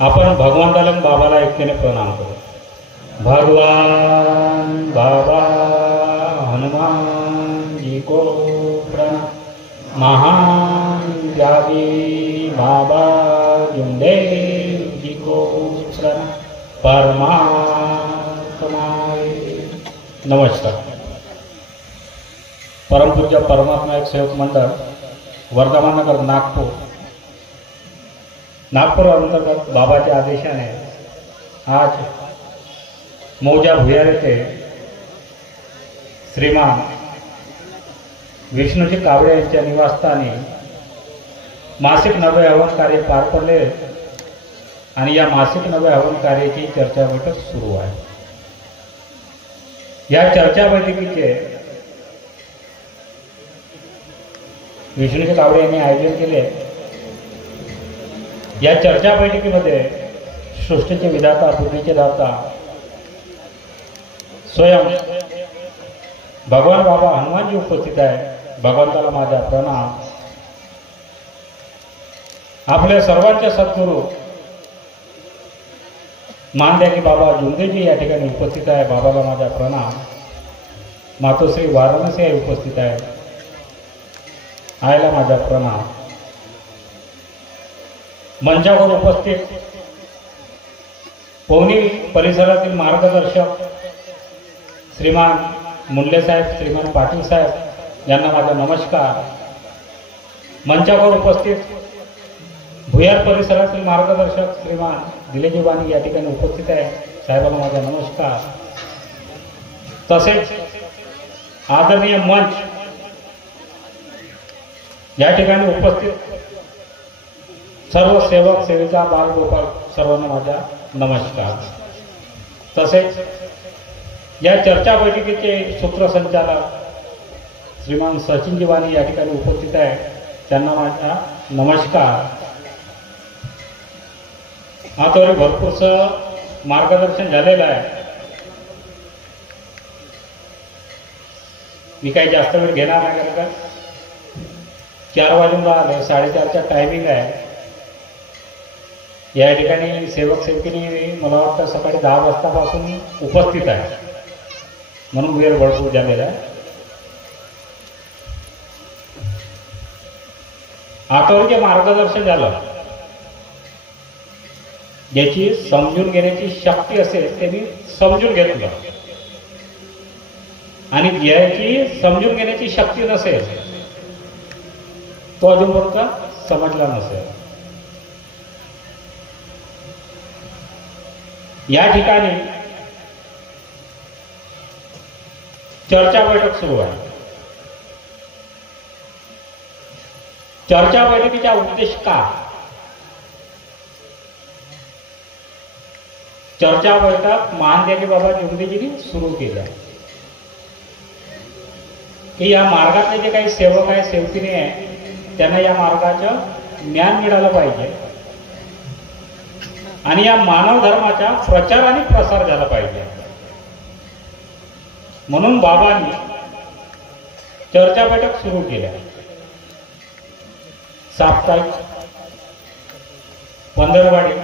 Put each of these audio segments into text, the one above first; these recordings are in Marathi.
आपण भगवंताला बाबाला एकतेने प्रणाम करू. भगवान बाबा हनुमान जी को प्रणाम. महान जागी बाबा जुंदेव जी को प्रणाम. परमात्माय नमस्कार. परमपूज्य परमात्मा एक सेवक मंडळ वर्धमाननगर नागपूर अंतर्गत बाबाच्या आदेशाने आज मौजा भुयार येथे श्रीमान विष्णूजी कावळे यांच्या निवासस्थानी मासिक नवे हवन कार्य पार पडले आणि या मासिक नवे हवन कार्याची चर्चा बैठक सुरू आहे. या चर्चा बैठकीचे विष्णूजी कावळे यांनी आयोजन केले. या चर्चा बैठकीमध्ये सृष्टीचे विधाता बुद्धीचे दाता स्वयं भगवान बाबा हनुमानजी उपस्थित आहे. भगवंताला माझा प्रणाम. आपले सर्वांचे सद्गुरू मानदेकी बाबा जुंदेजी या ठिकाणी उपस्थित आहे. बाबाला माझा प्रणाम. मातोश्री वाराणसी उपस्थित आहे. आईला माझा प्रणाम. मंचावर उपस्थित पवनी परिसरातील मार्गदर्शक श्रीमान मुंडले साहेब, श्रीमान पाटील साहेब यांना माझा नमस्कार. मंचावर उपस्थित भुयार परिसरातील मार्गदर्शक श्रीमान दिलेजी वाणी या ठिकाणी उपस्थित आहे. साहेबांना माझा नमस्कार. तसेच आदरणीय मंच या ठिकाणी उपस्थित सर्व सेवक सेवेचा बालगोपाल सर्वांना माझा नमस्कार. तसेच या चर्चा बैठकीचे सूत्रसंचालक श्रीमान सचिनजी वाणी या ठिकाणी उपस्थित आहे. त्यांना माझा नमस्कार. आतावरी भरपूरसं मार्गदर्शन झालेलं आहे. मी काही जास्त वेळ घेणार नाही कारण का 4 वाजून आले. 4:30चा टायमिंग आहे. या ठिकाणी सेवक सेवकिनी मला वाटतं सकाळी 10 वाजतापासून उपस्थित आहे म्हणून वेळ भरपूर झालेला आहे. आतावर जे मार्गदर्शन झालं ज्याची समजून घेण्याची शक्ती असेल ते मी समजून घेतलं आणि ज्याची समजून घेण्याची शक्ती नसेल तो अजूनपर्यंत समजला नसेल. या ठिकाणी चर्चा बैठक सुरू आहे. चर्चा बैठकीचा उद्देश काय? चर्चा बैठक महानदेवी बाबा जुंदेजींनी सुरू केलं की या मार्गातले जे काही सेवक आहे सेवकिनी आहे त्यांना या मार्गाचं ज्ञान मिळालं पाहिजे आणि या मानव धर्माचा प्रचार आणि प्रसार झाला पाहिजे. म्हणून बाबांनी चर्चा बैठक सुरू केल्या. साप्ताहिक, पंधरवाडी,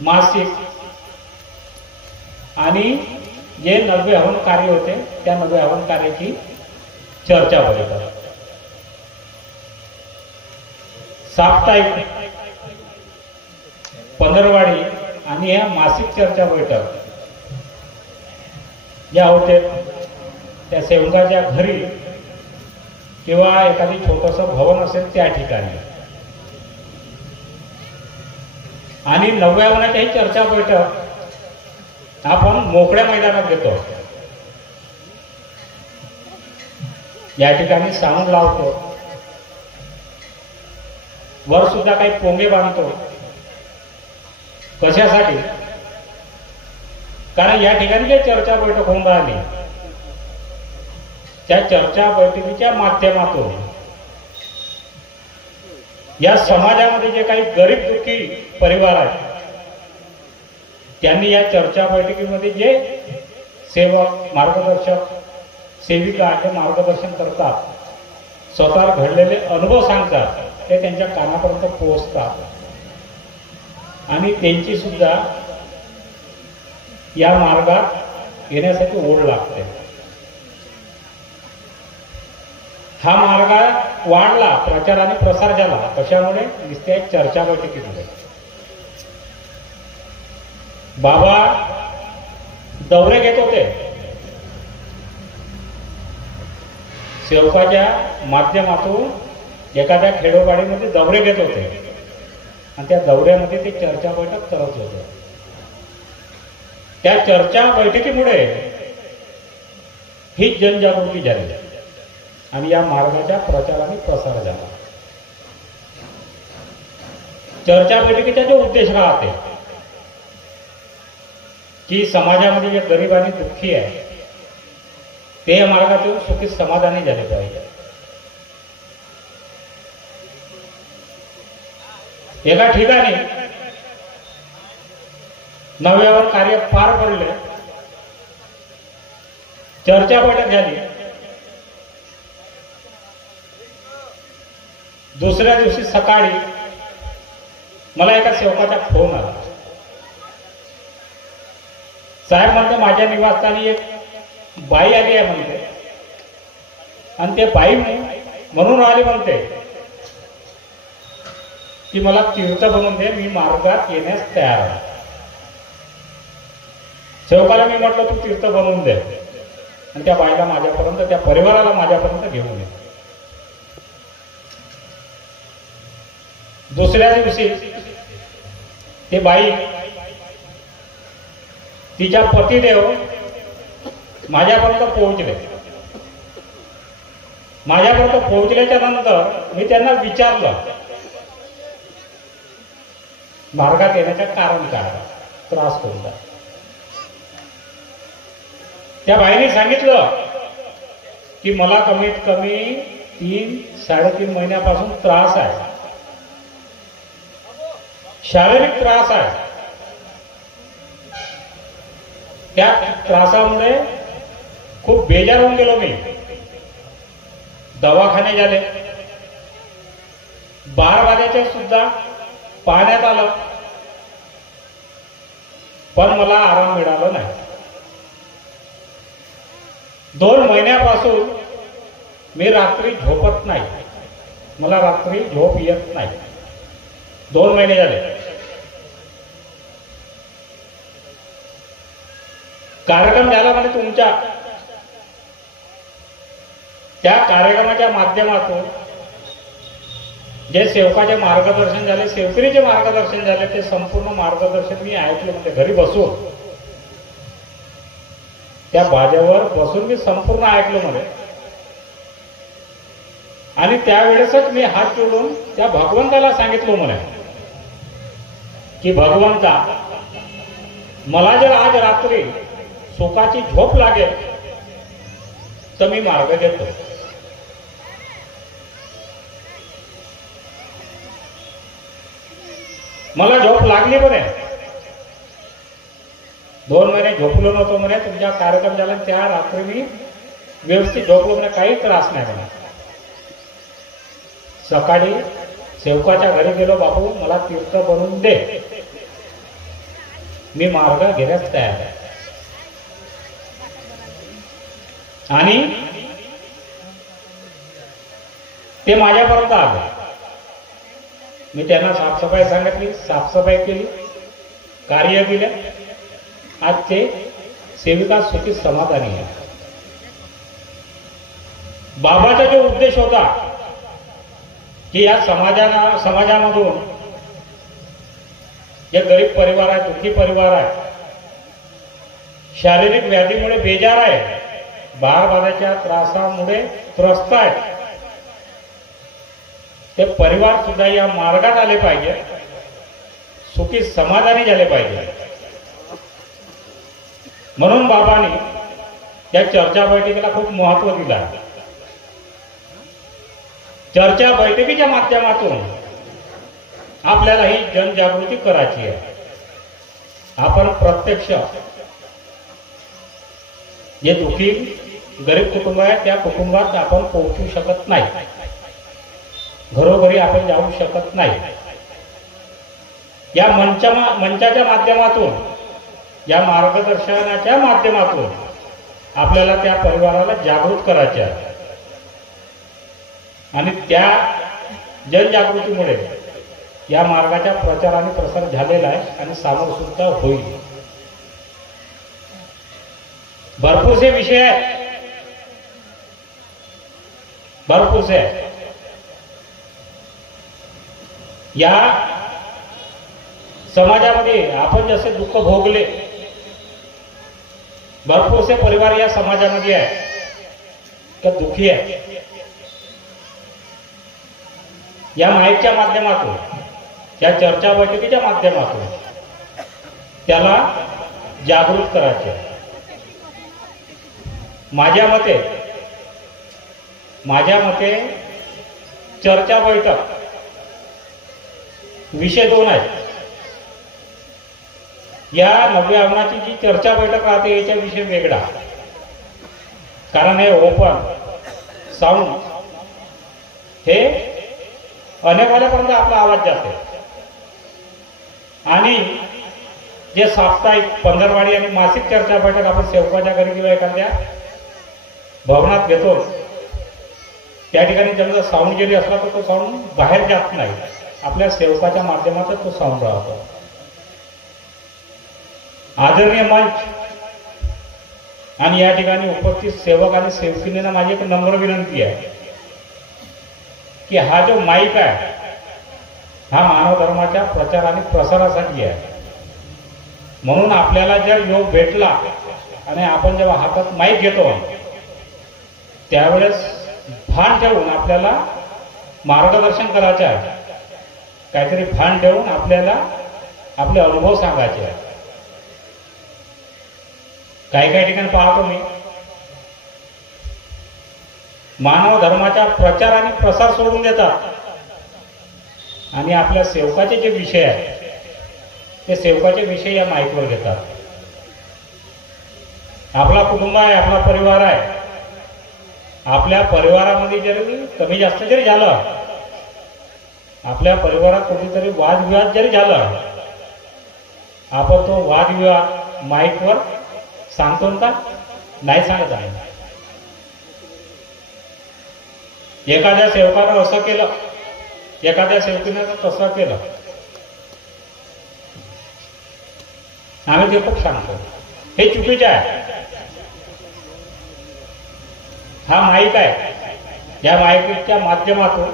मासिक आणि जे नवे हवन कार्य होते त्या नवे हवन कार्याची चर्चा बैठक. साप्ताहिक, पंधरवाडी आणि या मासिक चर्चा बैठक ज्या होते त्या सेवकाच्या घरी किंवा एखादी छोटंसं भवन असेल त्या ठिकाणी आणि नव्या हवनाची चर्चा बैठक आपण मोकळ्या मैदानात घेतो. या ठिकाणी साऊंड लावतो, वर सुद्धा काही पोंगे बांधतो. कशासाठी? कारण या ठिकाणी जे चर्चा बैठक होऊन राहिली त्या चर्चा बैठकीच्या माध्यमातून या समाजामध्ये जे काही गरीब दुःखी परिवार आहेत त्यांनी या चर्चा बैठकीमध्ये जे सेवक, मार्गदर्शक, सेविका हे मार्गदर्शन करतात, स्वतः घडलेले अनुभव सांगतात, ते त्यांच्या कानापर्यंत पोहोचतात. आणि त्यांची सुद्धा या मार्गात येण्यासाठी ओढ लागते. हा मार्ग वाढला, प्रचार आणि प्रसार झाला कशामुळे? नुसत्या चर्चा बैठकीमुळे. बाबा दौरे घेत होते, सेवकाच्या माध्यमातून एखाद्या खेडोपाडीमध्ये दौरे घेत होते आणि त्या दौऱ्यामध्ये ते चर्चा बैठक करत होते. त्या चर्चा बैठकीमुळे ही जनजागृती झाली आणि या मार्गाच्या प्रचार आणि प्रसार झाला. चर्चा बैठकीचा जो उद्देश राहते की समाजामध्ये जे गरीब आणि दुःखी आहे ते या मार्गातून सुखी समाधानी झाले पाहिजे. एका ठिकाणी नव्यावर कार्य पार पडले, चर्चा बैठक झाली. दुसऱ्या दिवशी सकाळी मला एका सेवकाचा फोन आला. साहेब म्हणते माझ्या निवासस्थानी एक बाई आली आहे म्हणते, आणि ते बाई म्हणून आली म्हणते की मला तीर्थ बनवून दे, मी मार्गात येण्यास तयार आहे. सेवकाला मी म्हटलं तू तीर्थ बनवून दे आणि त्या बाईला माझ्यापर्यंत, त्या परिवाराला माझ्यापर्यंत घेऊन ये. दुसऱ्या दिवशी ते बाई तिच्या पतिदेव माझ्यापर्यंत पोहोचले. माझ्यापर्यंत पोहोचल्याच्या नंतर मी त्यांना विचारलं मार्गात येण्याचं कारण काय, त्रास कोणता. त्या बाईने सांगितलं की मला कमीत कमी 3-3.5 महिन्यापासून त्रास आहे, शारीरिक त्रास आहे. त्या त्रासामुळे खूप बेजार होऊन गेलो मी. दवाखाने झाले, 12 वाजेचे सुद्धा पाहण्यात आलं, पण मला आराम मिळाला नाही. 2 महिन्यापासून मी रात्री झोपत नाही, मला रात्री झोप येत नाही. 2 महिने झाले. कार्यक्रम झाला म्हणजे तुमच्या त्या कार्यक्रमाच्या माध्यमातून जे सेवकाचे मार्गदर्शन झाले, सेवकरीचे मार्गदर्शन झाले, ते संपूर्ण मार्गदर्शन मी ऐकलं. म्हणजे घरी बसून त्या बाजेवर बसून मी संपूर्ण ऐकलं मध्ये. आणि त्यावेळेसच मी हात जोडून त्या भगवंताला सांगितलं म्हणे की भगवंता, मला जर आज रात्री सुखाची झोप लागेल तर मी मार्ग घेतो. मला झोप लागली म्हणे. 2 महिने झोपलो नव्हतो म्हणे. तुमच्या कार्यक्रम झाला त्या रात्री मी व्यवस्थित झोपलो म्हणे, काही त्रास नाही म्हणे. सकाळी सेवकाच्या घरी गेलो, बापू मला तीर्थ बनवून दे, मी मार्ग घेण्यास तयार आहे. आणि ते माझ्यापर्यंत आले. मी त्यांना साफसफाई सांगितली, साफसफाई केली, कार्य केले. आज ते सेविका सुखी समाधानी आहे. बाबाचा जो उद्देश होता की या समाजामधून जे गरीब परिवार आहे, दुःखी परिवार आहे, शारीरिक व्याधीमुळे बेजार आहे, बाळबाधाच्या त्रासामुळे त्रस्त आहेत, ते परिवार सुद्धा या मार्गात आले पाहिजे, सुखी समाधानी झाले पाहिजे. म्हणून बाबांनी या चर्चा बैठकीला खूप महत्व दिलं आहे. चर्चा बैठकीच्या माध्यमातून आपल्याला ही जनजागृती करायची आहे. आपण प्रत्यक्ष जे दुःखी गरीब कुटुंब आहे त्या कुटुंबात आपण पोहोचू शकत नाही, घरोघरी आपण जाऊ शकत नाही. या मंचाच्या माध्यमातून, या मार्गदर्शनाच्या माध्यमातून आपल्याला त्या परिवाराला जागृत करायचे आहे आणि त्या जनजागृतीमुळे या मार्गाचा प्रचार आणि प्रसार झालेला आहे आणि सामोर सुद्धा होईल. भरपूरसे विषय आहेत, भरपूरसे आहेत. या समाजामध्ये आपण जसे दुःख भोगले, भरपूरसे परिवार या समाजामध्ये आहेत तर दुःखी आहे. या माहितीच्या माध्यमातून, या चर्चा बैठकीच्या माध्यमातून त्याला जागृत करायचे. माझ्या मते चर्चा बैठक विषय 2 आहेत. या नव्या आव्हानाची जी चर्चा बैठक राहते याचा विषय वेगळा, कारण हे ओपन साऊंड हे अनेकांपर्यंत आपला आवाज जाते आणि जे साप्ताहिक, पंधरवाडी आणि मासिक चर्चा बैठक आपण सेवकाच्या घरी किंवा एखाद्या भवनात घेतो, त्या ठिकाणी ज्यांचा साऊंड जरी असला तर तो साऊंड बाहेर जात नाही, आपल्या सेवकाच्या माध्यमातून तो साऊंड राहतो. आदरणीय मंच आणि या ठिकाणी उपस्थित सेवक आणि सेवकिनींना माझी एक नम्र विनंती आहे की हा जो माईक आहे हा मानव धर्माच्या प्रचार आणि प्रसारासाठी आहे. म्हणून आपल्याला जर योग भेटला आणि आपण जेव्हा हातात माईक घेतो त्यावेळेस भान ठेवून आपल्याला मार्गदर्शन करायचे आहे, काहीतरी भान ठेवून आपल्याला आपले अनुभव सांगायचे आहे. काही ठिकाणी पाहतो मी मानव धर्माचा प्रचार आणि प्रसार सोडून देतात आणि आपल्या सेवकाचे जे विषय आहेत ते सेवकाचे विषय या माईकवर घेतात. आपला कुटुंब आहे, आपला परिवार आहे, आपल्या परिवारामध्ये जरी कमी जास्त जरी झालं, आपल्या परिवारात कुठेतरी वादविवाद जरी झाला, आपण तो वादविवाद माईकवर सांगतो का? नाही सांगत आहे. एखाद्या सेवकानं असं केलं, एखाद्या सेवकीनं तसं केलं, आम्ही ते खूप सांगतो, हे चुकीचं आहे. हा माईक आहे, या माईकच्या माध्यमातून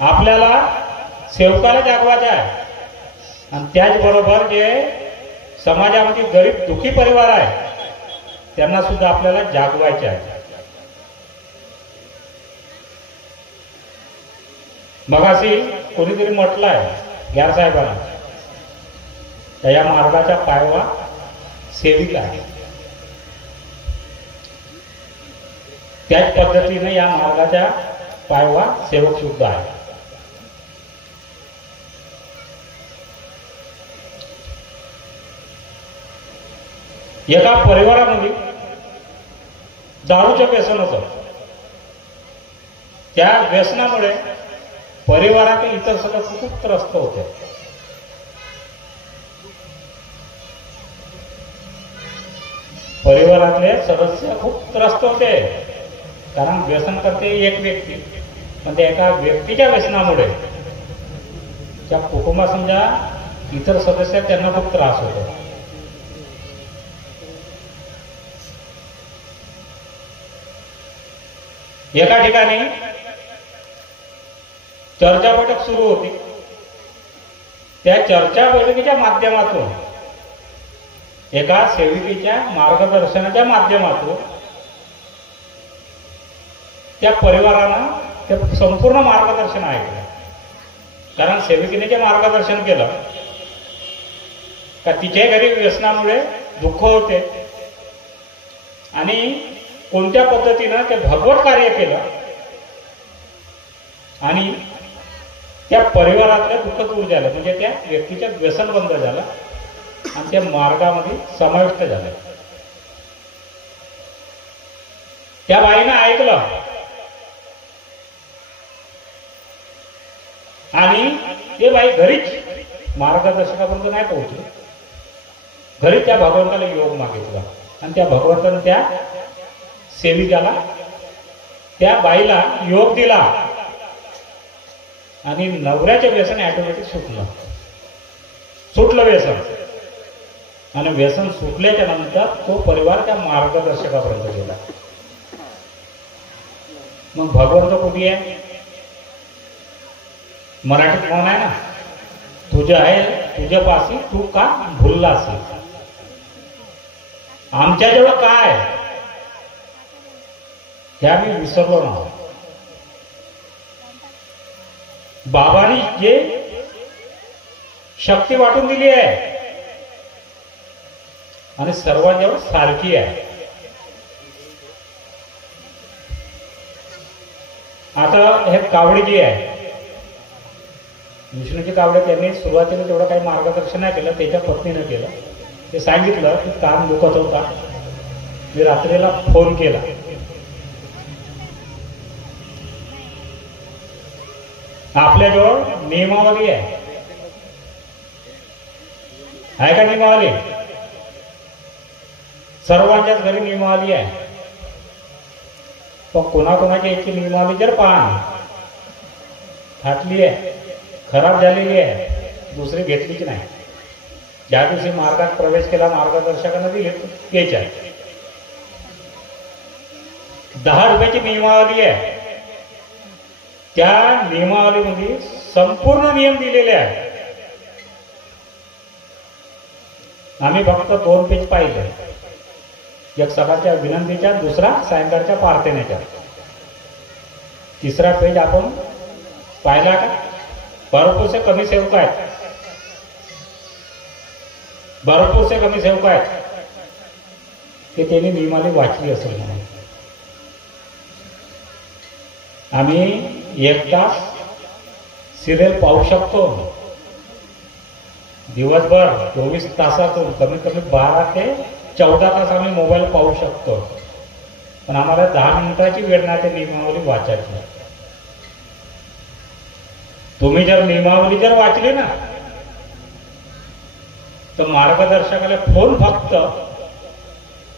आपल्याला सेवकाला जागवायचं आहे आणि त्याचबरोबर जे समाजामध्ये गरीब दुखी परिवार आहे त्यांना सुद्धा आपल्याला जागवायचे आहे. मगाशी कोणीतरी म्हटलं आहे ग्यार साहेबांना, तर या मार्गाचा पायवा सेविका आहे. त्याच पद्धतीने या मार्गाचा पायवा सेवक सुद्धा आहे. एका परिवारामध्ये दारूचं व्यसन होतं. त्या व्यसनामुळे परिवारातील इतर सदस्य खूप त्रस्त होते. परिवारातले सदस्य खूप त्रस्त होते, कारण व्यसन करते एक व्यक्ती, पण त्या एका व्यक्तीच्या व्यसनामुळे त्या कुटुंबात समजा इतर सदस्य त्यांना खूप त्रास होतो. एका ठिकाणी चर्चा बैठक सुरू होती. त्या चर्चा बैठकीच्या माध्यमातून एका सेविकेच्या मार्गदर्शनाच्या माध्यमातून त्या परिवारानं ते संपूर्ण मार्गदर्शन ऐकलं. कारण सेविकेने जे मार्गदर्शन केलं का तिच्या घरी व्यसनामुळे दुःख होते आणि कोणत्या पद्धतीनं ते भगवत कार्य केलं आणि त्या परिवारातलं दुःख दूर झालं, म्हणजे त्या व्यक्तीचं व्यसन बंद झालं आणि त्या मार्गामध्ये समाविष्ट झालं. त्या बाईनं ऐकलं आणि आणि ते बाई घरीच मार्गदर्शकापर्यंत नाही पोहोचले, घरी त्या भगवंताला योग मागितला आणि त्या भगवंताने त्या सेविकाला त्या बाईला योग दिला आणि नवऱ्याचे व्यसन ऑटोमॅटिक सुटलं व्यसन. आणि व्यसन सुटल्याच्या नंतर तो परिवार त्या मार्गदर्शकापर्यंत गेला. मग भगवंत कुठे आहे? मराठीत म्हण आहे ना, तुझे आहे तुझ्यापाशी तू का भुलला असेल. आमच्याजवळ काय हे आम्ही विसरलो ना. बाबांनी जे शक्ती वाटून दिली आहे आणि सर्वांजवळ सारखी आहे. आता हे कावडी जी आहे, विष्णूची कावडे, त्यांनी सुरुवातीला तेवढं काही मार्गदर्शन नाही केलं, त्याच्या पत्नीनं केलं. ते सांगितलं की कान दुखत होता, मी रात्रीला फोन केला. आपल्याजवळ नियमावली आहे का? नियमावली सर्वांच्याच घरी नियमावली आहे. पण कोणाकोणाची याची नियमावली जर पाहा फाटली आहे, खराब झालेली आहे, दुसरी घेतलीच नाही. ज्या दिवशी मार्गात प्रवेश केला मार्गदर्शकांना दिले घ्यायच्या. 10 रुपयाची नियमावली आहे. त्या नियमावलीमध्ये संपूर्ण नियम दिलेले आहेत. आम्ही फक्त 2 पेज पाहिले, एक सकाळच्या विनंतीच्या, दुसरा सायंकाळच्या प्रार्थनेच्या. तिसरा पेज आपण पाहिला का? भरपूरसे कमी सेवक आहेत, भरपूरसे कमी सेवक आहेत की त्यांनी नियमावली वाचली असेल म्हणून. आम्ही 1 तास सिरियल पाहू शकतो दिवसभर, 24 तासातून कमीत कमी 12 ते 14 तास आम्ही मोबाईल पाहू शकतो. पण आम्हाला 10 मिनिटाची वेळ नाही ते नियमावली वाचायची. तुम्ही जर नियमावली जर वाचली ना तर मार्गदर्शकाला फोन फक्त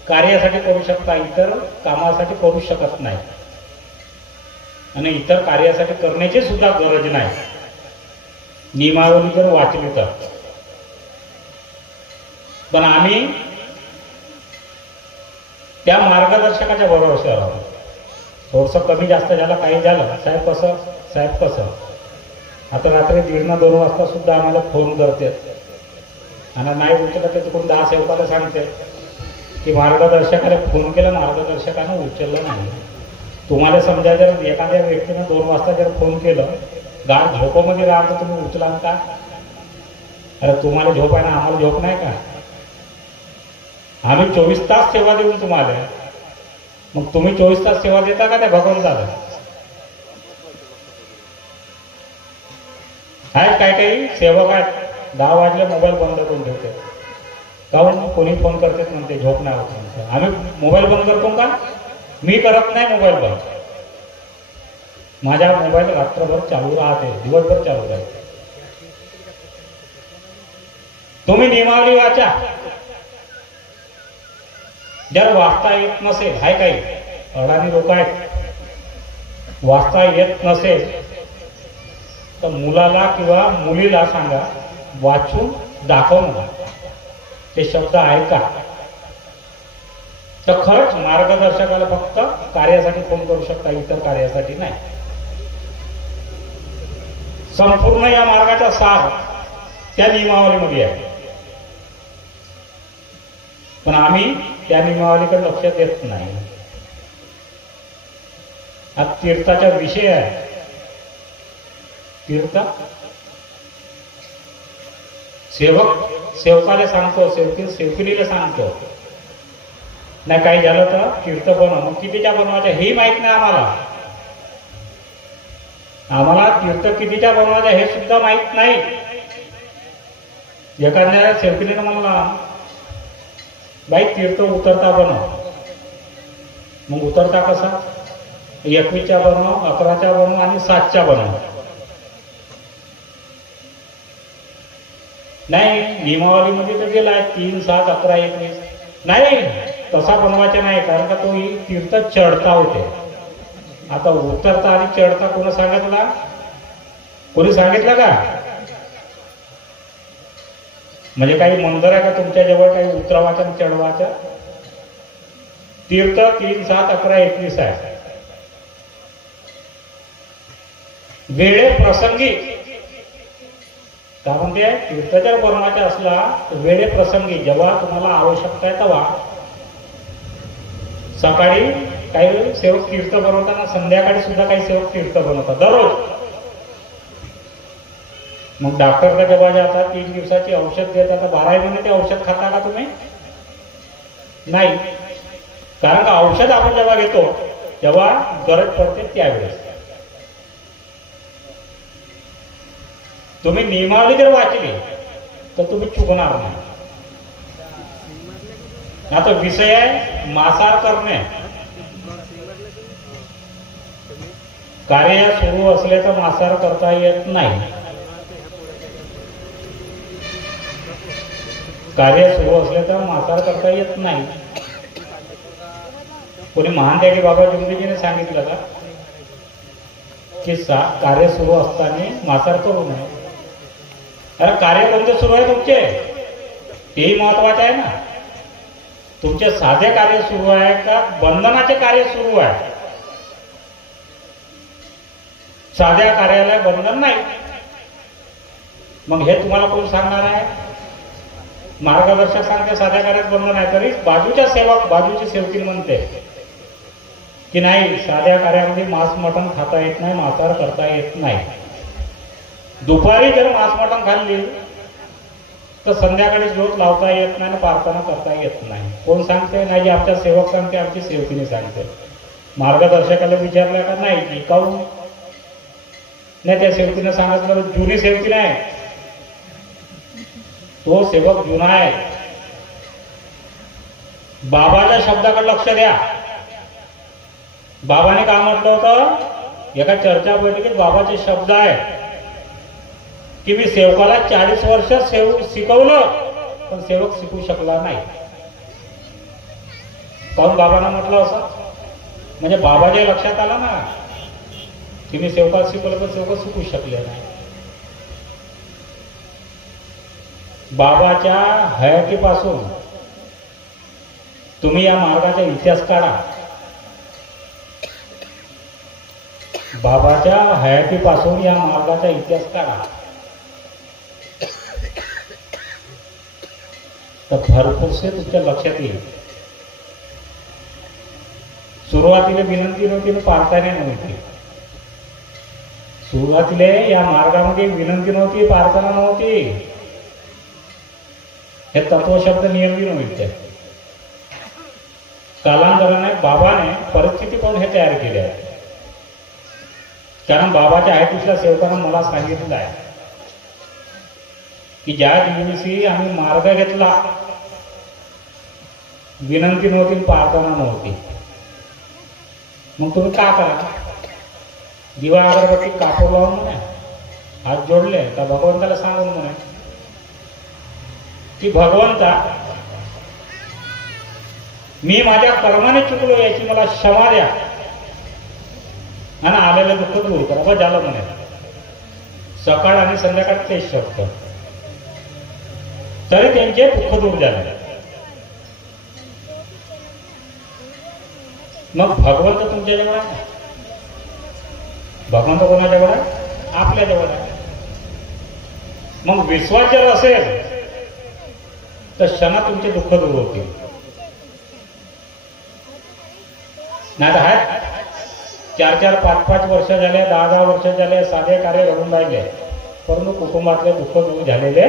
कार्यासाठी करू शकता, इतर कामासाठी करू शकत नाही. आणि इतर कार्यासाठी करण्याची सुद्धा गरज नाही नियमावली जर वाचली तर. पण आम्ही त्या मार्गदर्शकाच्या भरोश्यावर आहोत. थोडंसं कमी जास्त झालं, काही झालं, साहेब कसं, साहेब कसं. आता रात्री 1:30-2 वाजता सुद्धा आम्हाला फोन करते आणि नाही उचललं तर तिकडून 10 सेवकाला सांगते की मार्गदर्शकाला फोन केला, मार्गदर्शकानं उचललं नाही. तुम्हाला समजा जर एखाद्या व्यक्तीनं 2 वाजता जर फोन केलं, गाढ झोपामध्ये राहतं, तुम्ही उचलाल का? अरे तुम्हाला झोप आहे ना, आम्हाला झोप नाही का? आम्ही 24 तास सेवा देऊन तुम्हाला, मग तुम्ही 24 तास सेवा देता का त्या भगवंताला? आहेत काही काही सेवक आहेत 10 वाजले मोबाईल बंद करून ठेवते. काहून? कोणी फोन करतेच म्हणते झोप नाही होत म्हणते. आम्ही मोबाईल बंद करतो का? मी करत नाही मोबाईल बंद. माझा मोबाईल रात्रभर चालू राहते, दिवसभर चालू राहते. तुम्ही नियमावली वाचा. जर वाचता येत नसेल, हाय काही अडाणी लोक आहेत, वाचता येत नसेल तर मुलाला किंवा मुलीला सांगा वाचून दाखव ना, ते शब्द ऐका. तर खरंच मार्गदर्शकाला फक्त कार्यासाठी फोन करू शकता, इतर कार्यासाठी नाही. संपूर्ण या मार्गाचा सार त्या नियमावलीमध्ये आहे. पण आम्ही त्या नियमावलीकडे लक्ष देत नाही. हा तीर्थाचा विषय आहे. तीर्थ सेवक सेवकाला सांगतो, सेवकिनीला सांगतो, नाही काही झालं तर तीर्थ बनव. मग कितीच्या बनवायच्या हेही माहित नाही आम्हाला. आम्हाला तीर्थ कितीच्या बनवायच्या हे सुद्धा माहित नाही. एखाद्या सेवकिनीनं म्हणला बाई तीर्थ उतरता बनव. मग उतरता कसा? 21च्या बनव, 11च्या बनव आणि 7च्या बनव. नाही, नियमावलीमध्ये तर गेलाय 3, 7, 11, 21. नाही, तसा बनवायचा नाही, कारण का तो तीर्थ चढता होते. आता उतरता आणि चढता कोणी सांगितला? कोणी सांगितलं का? म्हणजे काही मंदिर आहे का तुमच्या जवळ काही उतरवायचं आणि चढवायचं? तीर्थ 3, 7, 11, 21 आहे. वेळे प्रसंगी काय म्हणते, तीर्थ जर बनवायचा असला तर वेळे प्रसंगी जेव्हा तुम्हाला आवश्यकता आहे तेव्हा. सकाळी काही सेवक तीर्थ बनवताना संध्याकाळी सुद्धा काही सेवक तीर्थ बनवतात दररोज. मग डॉक्टरला जेव्हा जाता 3 दिवसाची औषध देतात, 12 महिने ते औषध खाता का तुम्ही? नाही, कारण का औषध आपण जेव्हा घेतो तेव्हा गरज पडते त्यावेळेस. तुम्ही नियमावली जर वाचली तर तुम्ही चुकणार नाही. आता विषय आहे मांसाहार करणे. कार्य सुरू असले तर मांसाहार करता येत नाही. कार्य सुरू असले तर मांसाहार करता येत नाही. कोणी महान त्यागी बाबा जुंबीजीने सांगितलं का की कार्य सुरू असताना मांसाहार करू नये? अरे कार्य कोणते सुरू आहे तुमचे तेही महत्वाचे आहे ना. तुमचे साधे कार्य सुरू आहे का बंधनाचे कार्य सुरू आहे? साध्या कार्याला बंधन नाही. मग हे तुम्हाला कोण सांगणार आहे? मार्गदर्शक सांगते साध्या कार्यात बंधन आहे, तरी बाजूच्या सेवक बाजूची सेवकी म्हणते की नाही, साध्या कार्यामध्ये मांस मटण खाता येत नाही, मांसाहार करता येत नाही. दुपारी जर मांस मटण खाल्ली तर संध्याकाळी ज्योत लावता येत नाही, प्रार्थना करता येत नाही. कोण सांगते? नाही, जे आमच्या सेवक सांगते, आमची सेवकीने सांगते. मार्गदर्शकाला विचारलं का? नाही की काहून नाही? त्या सेवकीने सांगितलं, जुनी सेवकी नाही, तो सेवक जुना आहे. बाबाच्या शब्दाकडे लक्ष द्या. बाबाने काय म्हटलं होतं एका चर्चा बैठकीत? बाबाचे शब्द आहे की मी सेवकाला 40 वर्ष शिकवलं पण सेवक शिकू शकला नाही. काहून बाबांना म्हटलं असं? म्हणजे बाबाच्या लक्षात आलं ना की मी सेवकाला शिकवलं पण सेवक शिकू शकले नाही. बाबाच्या हयातीपासून तुम्ही या मार्गाचा इतिहास काढा. बाबाच्या हयातीपासून या मार्गाचा इतिहास काढा तर भरपूरसे तुमच्या लक्षात येईल. सुरुवातीला विनंती नव्हती, प्रार्थना नव्हती. सुरुवातीला या मार्गामध्ये विनंती नव्हती, प्रार्थना नव्हती. हे तत्वशब्द नियमली नव्हते. कालांतराने बाबाने परिस्थिती पाहून हे तयार केले आहे. कारण बाबाच्या हयातीतल्या सेवकांना मला सांगितलं आहे की ज्या दिवशी आम्ही मार्ग घेतला विनंती नव्हती, प्रार्थना नव्हती. मग तुम्ही का करा? दिवा अगरबत्ती कापूर लावून म्हणे, हात जोडले का भगवंताला सांगून म्हणे की भगवंता, मी माझ्या कर्माने चुकलो, याची मला क्षमा द्या आणि आलेलं दुःख दूर करा. बस झालं म्हणे. सकाळ आणि संध्याकाळ तेच शब्द, तरी त्यांचे दुःख दूर झाले. मग भगवंत तुमच्या जवळ आहे. भगवंत कोणाच्या जवळ आहे? आपल्या जवळ आहे. मग विश्वास जर असेल तर क्षणात तुमचे दुःख दूर होतील. नाही तर आहेत 4-4, 5-5 वर्ष झाले, 10-10 वर्ष झाले, साधे कार्य घडून राहिले, परंतु कुटुंबातले दुःख दूर झालेले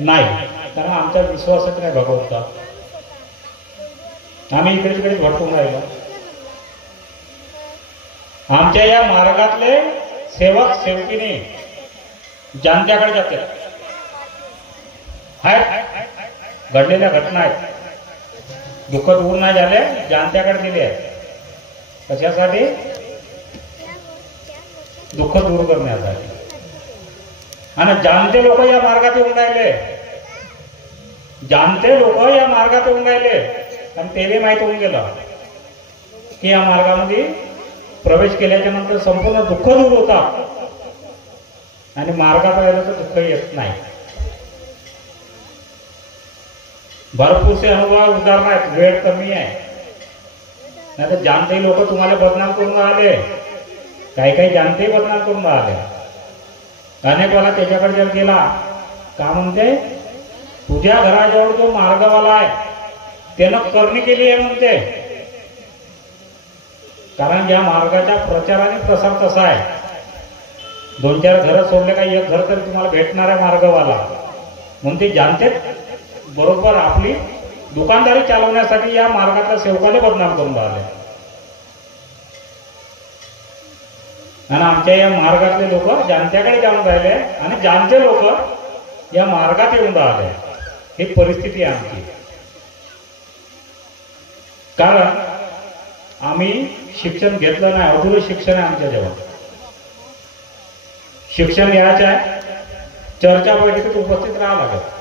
नाही. कारण आमचा विश्वासच नाही भगवंता. आम्ही इकडे तिकडे भटकून राहिलो. आमच्या या मार्गातले सेवक सेवकीने जाणत्याकडे जाते. आहेत घडलेल्या घटना आहेत. दुःख दूर नाही झाले, जाणत्याकडे दिले आहेत. कशासाठी? दुःख दूर करण्यासाठी. आणि जाणते लोक या मार्गात येऊन राहिले. जाणते लोक या मार्गात येऊन राहिले आणि तेही माहीत होऊन गेलं की या मार्गामध्ये प्रवेश केल्याच्या नंतर संपूर्ण दुःख दूर होतात आणि मार्गात राहिलं तर दुःख येत नाही. भरपूरसे अनुभव उदाहरण आहेत, वेळ कमी आहे. नाही तर जानते लोक तुम्हाला बदनाम करून राहिले, काही काही जानते बदनाम करून राहिले. अनेक वेळा त्याच्याकडे जर गेला का म्हणते, तुझ्या घराजवळ जो मार्गवाला आहे त्यानं करणी केली आहे म्हणते. कारण या मार्गाच्या प्रचार आणि प्रसार कसा आहे, 2-4 घरं सोडले का एक घर तरी तुम्हाला भेटणार आहे मार्गवाला. म्हणून ते जानते बरोबर आपली दुकानदारी चालवण्यासाठी या मार्गातल्या सेवकाने बदनाम करून राहिले. आणि आमच्या या मार्गातले लोक जानत्याकडे जाऊन राहिले आणि जानते लोक या मार्गात येऊन राहिले. ही परिस्थिती आहे आमची. कारण आम्ही शिक्षण घेतलं नाही, अधुरं शिक्षण आहे आमच्या जवळ. शिक्षण घ्यायचं आहे, चर्चा बैठकीत उपस्थित राहावं लागत.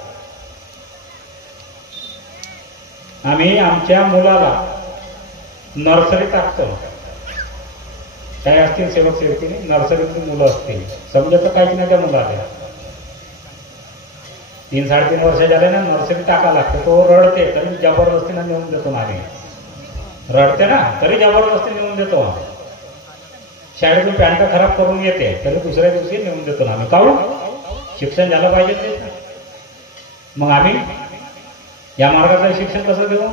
आम्ही आमच्या मुलाला नर्सरी टाकतो. काही असतील सेवक सेवकीने, नर्सरीतली मुलं असतील, समजत काहीच नाही त्या मुलाला. 3-3.5 वर्ष झाले ना, नर्सरी टाका लागते. तो रडते तरी जबरदस्तीनं नेऊन देतो ना आम्ही. रडते ना तरी जबरदस्ती नेऊन देतो. शाळेतून पॅन्ट खराब करून येते तरी दुसऱ्या दिवशी नेऊन देतो ना आम्ही. काहून? शिक्षण झालं पाहिजे ते. मग आम्ही या मार्गाचं शिक्षण कसं देऊ?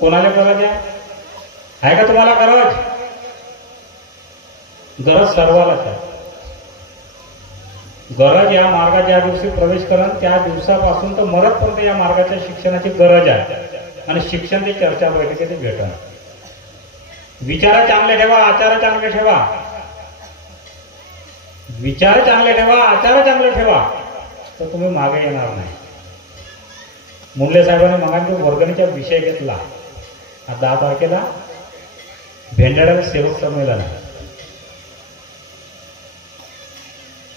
कोणाला गरज आहे का तुम्हाला गरज? गरज सर्वालाच आहे. गरज या मार्गात ज्या दिवशी प्रवेश करा त्या दिवसापासून तर मरतपर्यंत या मार्गाच्या शिक्षणाची गरज आहे. आणि शिक्षण ते चर्चा बैठकीत भेटणार. विचार चांगले ठेवा, आचार चांगले ठेवा. विचार चांगले ठेवा, आचार चांगले ठेवा, तर तुम्ही मागे येणार नाही. मुंडले साहेबांनी मगांच्या वर्गणीचा विषय घेतला. 10 तारखेला भेंडाळ्याला सेवक संमेलन आहे.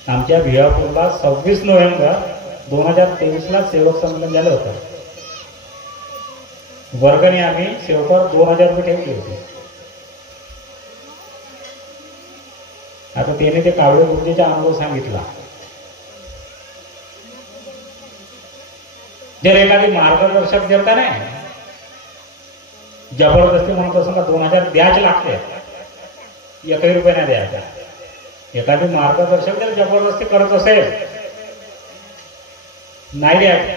आमच्या भिवापूरला 26 नोव्हेंबर 2023ला सेवक संमेलन झालं होतं. वर्गणी आम्ही सेवकावर 2000 रुपये ठेवली होती. आता त्याने ते कावळे गुरुजीचा अनुभव सांगितला. जर एखादी मार्गदर्शक जर का नाही जबरदस्ती म्हणत असं का 2000 द्यायचे लागते, 1 रुपये नाही द्यायचा. एखादी मार्गदर्शक जर जबरदस्ती करत असेल नाही द्यायचं.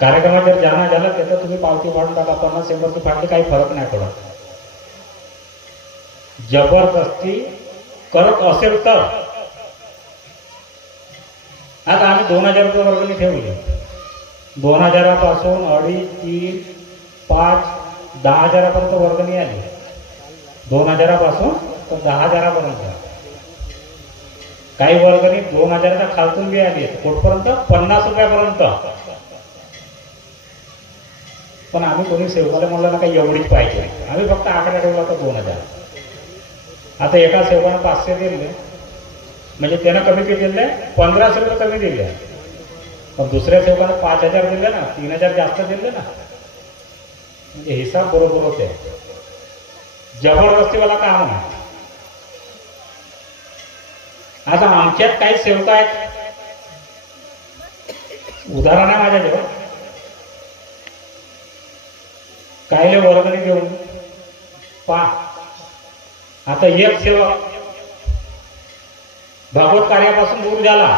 कार्यक्रमात जर जाणं झालं त्याचं तुम्ही पावती फाडून टाका, 50-100 फाडली काही फरक नाही पडत. जबरदस्ती करत असेल तर आता आम्ही 2000 रुपये वर्गणी ठेवली. 2000 पासून 2.5, 3, 5, 10,000 पर्यंत वर्गणी आली. 2000 पासून तर 10,000 पर्यंत. काही वर्गणी 2000च्या खालतून बी आली कुठपर्यंत 50 रुपयापर्यंत. पण आम्ही कोणी सेवकाला म्हणलं ना काही एवढीच पाहिजे, आम्ही फक्त आकडा ठेवला तर 2000. आता एका सेवकानं 500 दिले म्हणजे त्यानं कमी किती दिले? 1500 रुपये कमी दिले. पण दुसऱ्या सेवकानं 5000 दिले ना, 3000 जास्त दिले ना, म्हणजे हिसाब बरोबर होते. जबरदस्तीवाला काम नाही. आता आमच्यात काही सेवक आहेत, उदाहरण आहे माझ्याजवळ. कायले वर्गणी देऊन पहा. आता एक सेवक भगवत कार्यापासून दूर झाला,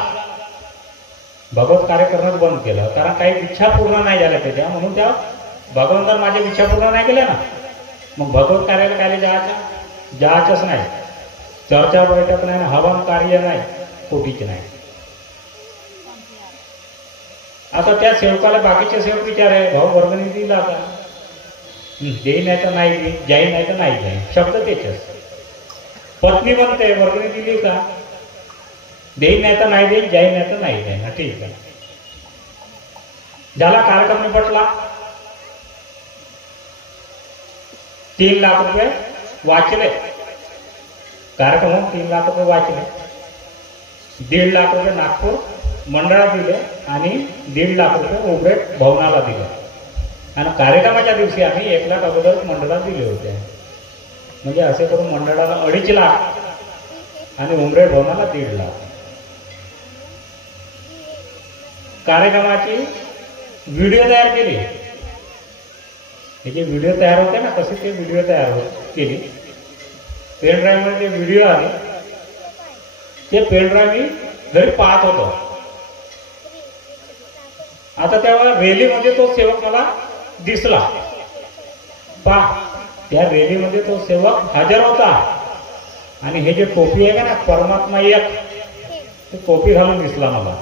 भगवत कार्य करणंच बंद केलं. कारण काही इच्छा पूर्ण नाही झाल्या त्याच्या, म्हणून त्या भगवंतान माझ्या इच्छा पूर्ण नाही केल्या ना. मग भगवत कार्याला काय जायचंच नाही. चर्चा बैठक नाही, हवन कार्य नाही, कोटीच नाही. आता त्या सेवकाला बाकीचे सेवक विचारे, भाऊ वर्गणी दिला आता देई नाही तर नाही देई, जाई नाही तर नाही जाई, शब्द त्याच्याच. पत्नी म्हणते वर्गणी दिली का, देई नाही तर नाही देई, जाई नाही तर नाही जाई. ठीक आहे, झाला कार्यक्रम निपटला. 3 लाख रुपये वाचले. कार्यक्रम 3 लाख रुपये वाचले. 1.5 लाख रुपये नागपूर मंडळात दिले आणि 1.5 लाख रुपये उमरेड भवनाला दिले. आणि कार्यक्रमाच्या दिवशी आम्ही 1 लाख अगोदर मंडळात दिले होते. म्हणजे असे करून मंडळाला 2.5 लाख आणि उमरेड भवनाला 1.5 लाख. कार्यक्रमाची व्हिडिओ तयार केली. हे जे व्हिडिओ तयार होते ना, तसे ते व्हिडिओ तयार केली. पेन ड्राईव्ह मध्ये व्हिडिओ आले. ते पेन ड्राईव्ह मी घरी पाहत होतो. आता तेव्हा रॅलीमध्ये तो सेवक मला दिसला. त्या रॅलीमध्ये तो सेवक हजर होता. आणि हे जे टोपी आहे का ना, परमात्मा एक, ते टोपी घालून दिसला मला.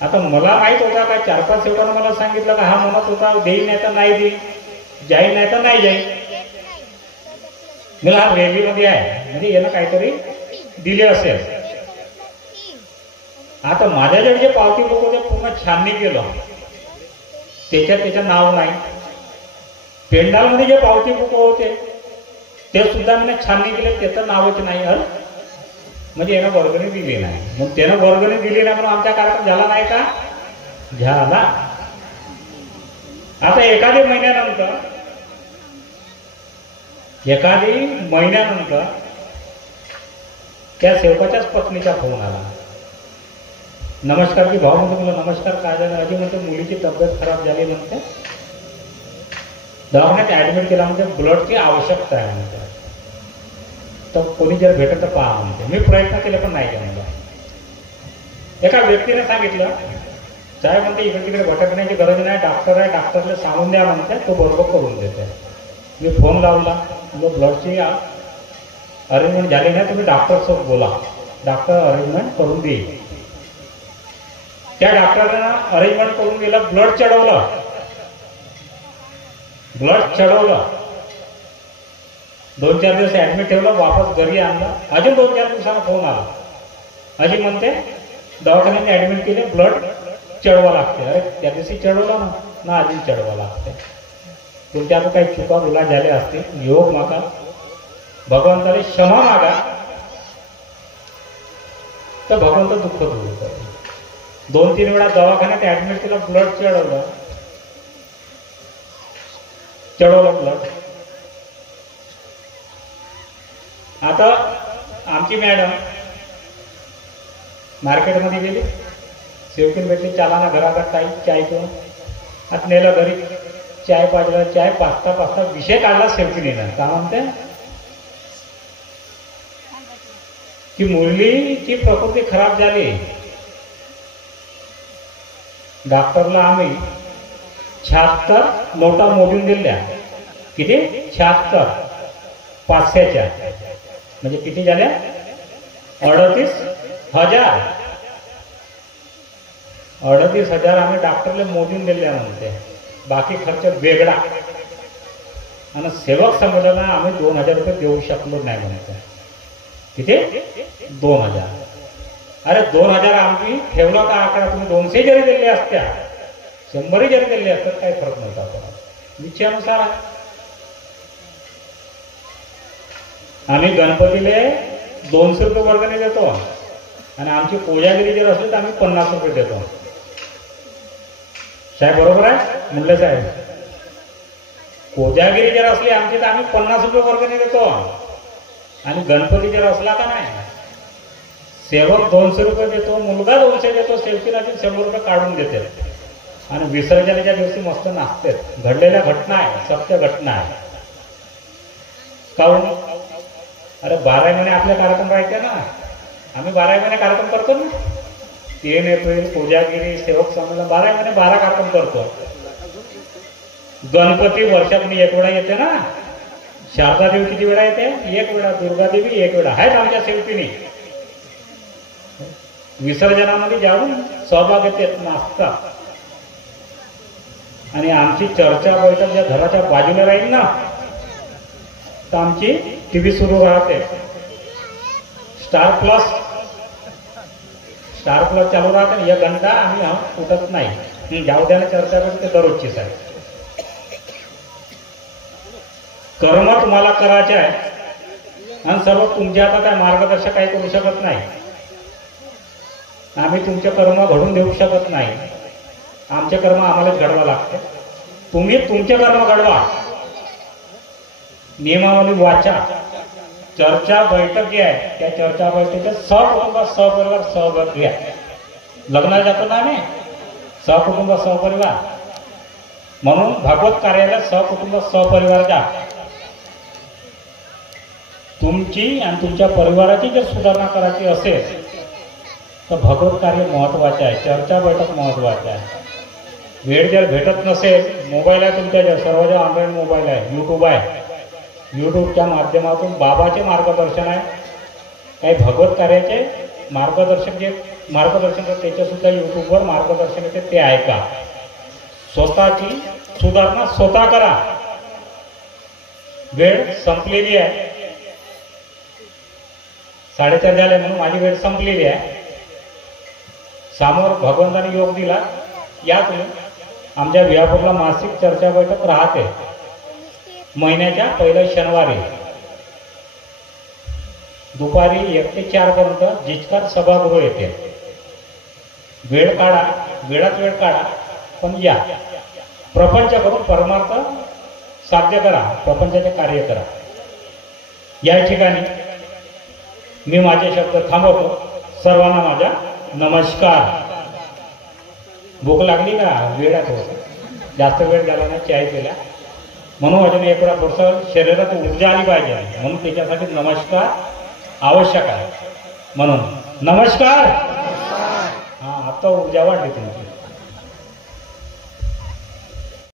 आता मला माहित होता का 4-5 सेवकांना मला सांगितलं का हा म्हणत होता देईल नाही तर नाही देईल, जाईल नाही तर नाही जाईल. मला हा रॅलीमध्ये आहे म्हणजे यानं काहीतरी दिले असेल. आता माझ्याकडे जे पावती बुक होते पूर्ण छाननी केलं. त्याच्यात नाव नाही. पेंडालमध्ये जे पावती बुक होते ते सुद्धा मी छाननी केले, त्याचं नावच नाही. म्हणजे यानं वर्गणी दिली नाही. मग त्यानं वर्गणी दिली नाही म्हणून आमचा कार्यक्रम झाला नाही का? झाला. आता एखादी महिन्यानंतर त्या सेवकाच्याच पत्नीचा फोन आला. नमस्कार की भाऊ म्हणतो. मला नमस्कार, काय झालं? अजी म्हणते मुलीची तब्येत खराब झाली म्हणते, दवाखान्यात ऍडमिट केला म्हणते, ब्लडची आवश्यकता आहे म्हणते. तर कोणी जर भेटत तर पहा म्हणते. मी प्रयत्न केले पण नाही केला. एका व्यक्तीने सांगितलं साहेब म्हणते इकडे तिकडे भटकण्याची गरज नाही, डॉक्टर आहे, डॉक्टरला सांगून द्या म्हणते, तो बरोबर करून देते. मी फोन लावला, ब्लडची अरेंजमेंट झाली नाही, तुम्ही डॉक्टरसोबत बोला, डॉक्टर अरेंजमेंट करून देईल. त्या डॉक्टरांना अरेंजमेंट करून दिलं. ब्लड चढवलं. 2-4 दिवस ऍडमिट ठेवलं, वापस घरी आणलं. अजून 2-4 दिवसांना फोन आला. अजी म्हणते दवाखान्यात ऍडमिट केले, ब्लड चढवा लागते. अरे त्या दिवशी चढवलं ना अजून चढवा लागते. तुमच्या आता काही चुका रुला झाल्या असतील, योग मागा, भगवंताला क्षमा मागा, तर भगवंत दुःख दूर करेल. 2-3 वेळा दवाखान्यात ऍडमिट केलं, ब्लड चढवलं ब्लड. आता आमची मॅडम मार्केटमध्ये गेली, सेवकीन भेटली, चाला ना घराघर चाय पिऊन. आता नेलं घरी, चाय पाजला, चाय पाचता विषय काढला सेवकीने. का म्हणते की मुलीची प्रकृती खराब झाली. डॉक्टरला आम्ही 76 नोटा मोडून दिल्या. किती? 76 500च्या. म्हणजे किती झाल्या? 38,000. 38,000 आम्ही डॉक्टरला मोजून दिल्या म्हणते. बाकी खर्च वेगळा. आणि सेवक संघटना आम्ही 2,000 रुपये देऊ शकलो नाही म्हणते. किती? 2,000. अरे 2,000 आम्ही ठेवला का आकडा? तुम्ही 200 जरी दिले असत्या, 100 जरी दिले असतात, काही फरक नव्हता. निश्चयानुसार आम्ही गणपतीला 200 रुपये वर्गणी देतो. आणि आमची कोजागिरी जर असली तर आम्ही 50 रुपये देतो. साहेब बरोबर आहे? मुंडे साहेब, कोजागिरी जर असली आमची तर आम्ही 50 रुपये वर्गणी देतो. आणि गणपती जर असला का नाही, सेवक 200 रुपये देतो, मुलगा 200 देतो, सेवकीला 100 रुपये काढून देते. आणि विसर्जनाच्या दिवशी मस्त नाचते. घडलेल्या घटना आहे, सत्य घटना आहे. काहून? अरे 12 महिने आपले कार्यक्रम राहते ना. आम्ही 12 महिने कार्यक्रम करतो ना. 3 एप्रिल कोजागिरी, सेवक संमेलन, 12 महिने 12 कार्यक्रम करतो. गणपती वर्षातून 1 वेळा येते ना. शारदा देवी किती वेळा येते? 1 वेळा. दुर्गा देवी 1 वेळा. आहेत आमच्या सेवकीने. विसर्जनामध्ये जाऊन सहभाग येते, नाचतात. आणि आमची चर्चा बैठक ज्या घराच्या बाजूला राहील ना, तर आमची टीव्ही सुरू राहते. स्टार प्लस चालू राहते. 1 घंटा आम्ही उठत नाही. जाऊ द्या ना, चर्चा करते दररोजचीच आहे. कर्म तुम्हाला करायचे आहे आणि सर्व तुमच्या हातात आहे. मार्गदर्शक काही करू शकत नाही. आम्ही तुमचे कर्म घडून देऊ शकत नाही. आमचे कर्म आम्हालाच घडवा लागते. तुम्ही तुमचे कर्म घडवा. नियमावली वाचा. चर्चा बैठक जी आहे त्या चर्चा बैठकीत सहकुटुंब सहपरिवार सहभाग घ्या. लग्नाला जातो ना आम्ही सहकुटुंब सहपरिवार, म्हणून भागवत कार्याला सहकुटुंब सहपरिवार जा. तुमची आणि तुमच्या परिवाराची जर सुधारणा करायची असेल तर भगवत कार्य महत्वाचे आहे. चर्चा बैठक महत्वाचे आहे. वेळ जर भेटत नसेल, मोबाईल आहे तुमच्या सर्वच्या ऑनलाईन मोबाईल आहे, यूट्यूब आहे. यूट्यूबच्या माध्यमातून बाबाचे मार्गदर्शन आहे. काही भगवत कार्याचे मार्गदर्शक जे मार्गदर्शन त्याचे सुद्धा यूट्यूबवर मार्गदर्शन येते, ते ऐका. स्वतःची सुधारणा स्वतः करा. वेळ संपलेली आहे. 4:30 झाले म्हणून माझी वेळ संपलेली आहे. समोर भगवंताने योग दिला. या तुम्ही आमच्या विहापूरला मासिक चर्चा बैठक राहते महिन्याच्या पहिल्या शनिवारी दुपारी 1 ते 4 पर्यंत जिचकार सभागृह येते. वेळ काढा, वेळात वेळ काढा, पण या. प्रपंच करून परमार्थ साध्य करा, प्रपंचाचे कार्य करा. या ठिकाणी मी माझे शब्द थांबवतो. सर्वांना माझा नमस्कार. भूक लागली का? वेळात होत जास्त वेळ झाला ना चाय पिला, म्हणून अजून एक वेळा थोडंसं शरीरात ऊर्जा आली पाहिजे, म्हणून त्याच्यासाठी नमस्कार आवश्यक आहे. म्हणून नमस्कार. हा, आता ऊर्जा वाढली तुमची.